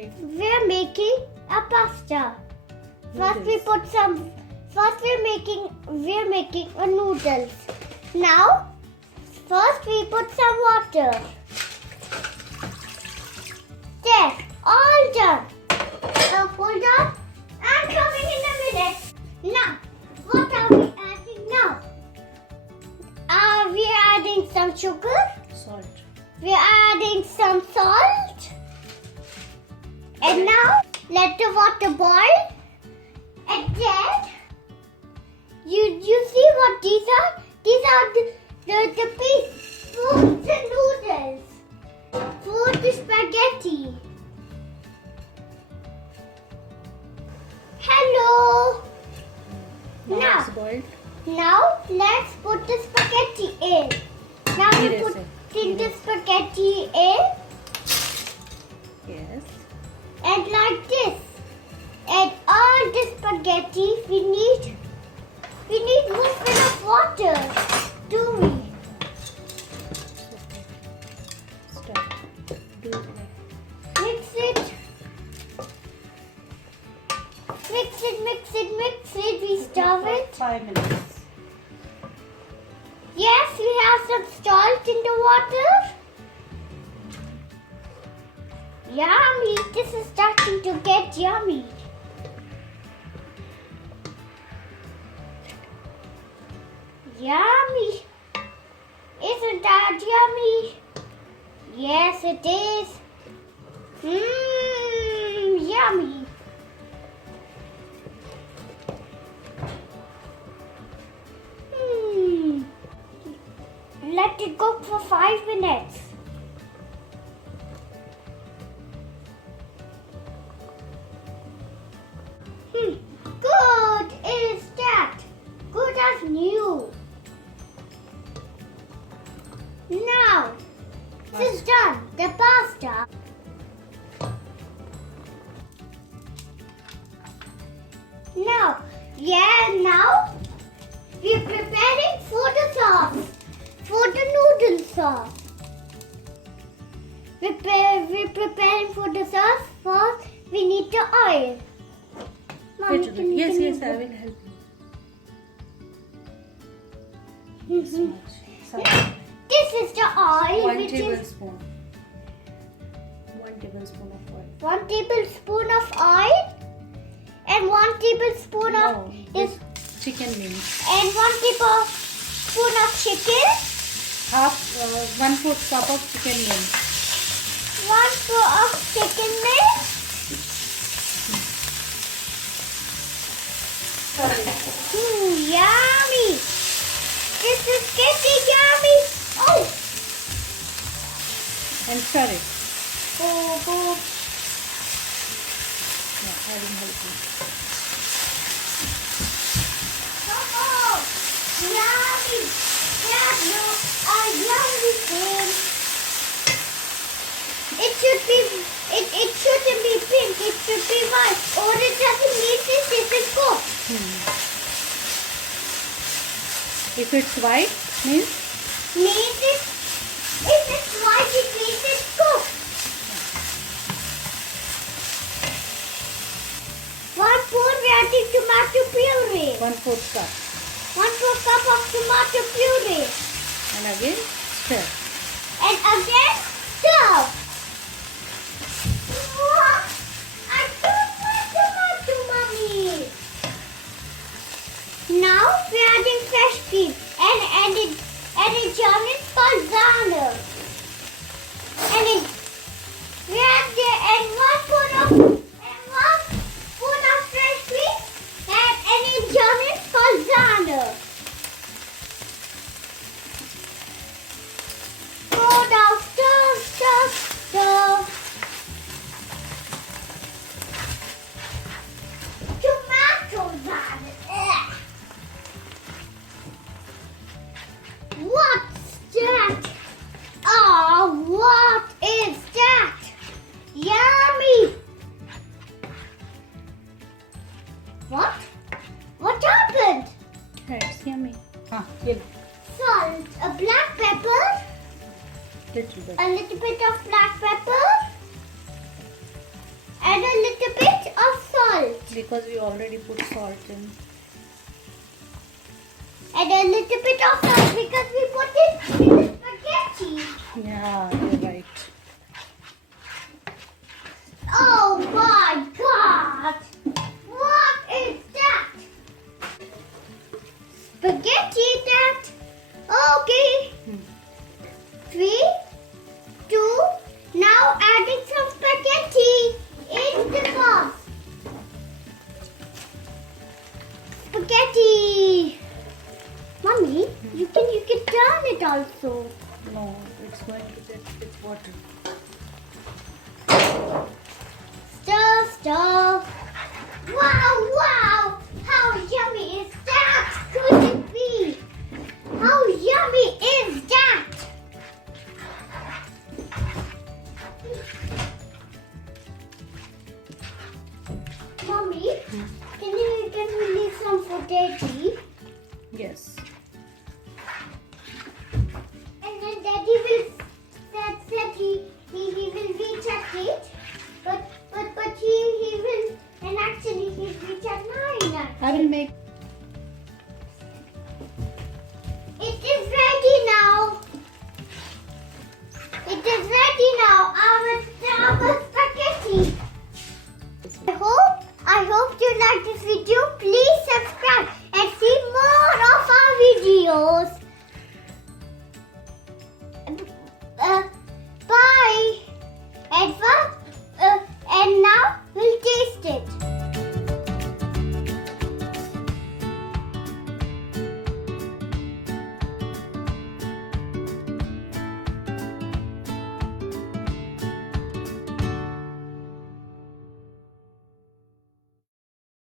We're making a pasta. First we're making a noodles. Now, first we put some water. There, all done. Now hold on. I'm coming in a minute. Now, what are we adding now? We're adding some sugar. Salt. We're adding some salt. And now, let the water boil. And then, you see what these are? These are the piece for the noodles. For the spaghetti. Hello. Now it's boiled. Now let's put the spaghetti in. Now we put in the spaghetti in. Yes. And like this. And all the spaghetti we need one spoon of water. Do we? Stop. Do it. Mix it. Mix it. We stir it. 5 minutes. Yes, we have some salt in the water. Yummy. This is starting to get yummy. Yummy. Isn't that yummy? Yes, it is. Yummy. Let it cook for 5 minutes. Good is that. Good as new. Now, this is done. The pasta. Now we're preparing for the sauce. For the noodle sauce. We're preparing for the sauce. First, we need the oil. Mommy, Yes, I will help you. This much. This is the oil. 1 tablespoon. 1 tablespoon of oil. 1 tablespoon of oil. And 1 tablespoon of this chicken mince. And 1 tablespoon of chicken. 1/4 cup of chicken mince. 1/4 of chicken mince. Yummy. This is getting yummy. Oh. And stir it. Oh. Yeah, I will help you. Oh. Yummy. A yummy thing. It shouldn't be pink. It should be white. Or it doesn't mean this isn't cooked. If it's white, means if it's white, it means it's cooked. 1/4 we're adding tomato puree. 1/4 cup. 1/4 cup of tomato puree. And again stir. And again stir. What? I don't want tomato, Mommy. Now we're adding fresh cream and it's called Zana. And we add and 1 spoon of fresh cream and it's called Zana. So now stir. Tomato Zana. What's that? Oh, what is that? Yummy! What? What happened? It's yummy. Here. Salt, a black pepper, Little bit. a little bit of black pepper, Because we already put salt in. And a little bit of salt because we put it in the spaghetti. Yeah, you're right. Oh my God! What is that? Spaghetti that? Okay. 3, 2, now adding some spaghetti in the sauce. Spaghetti. Mommy, you can turn it also. No, it's going to get with water.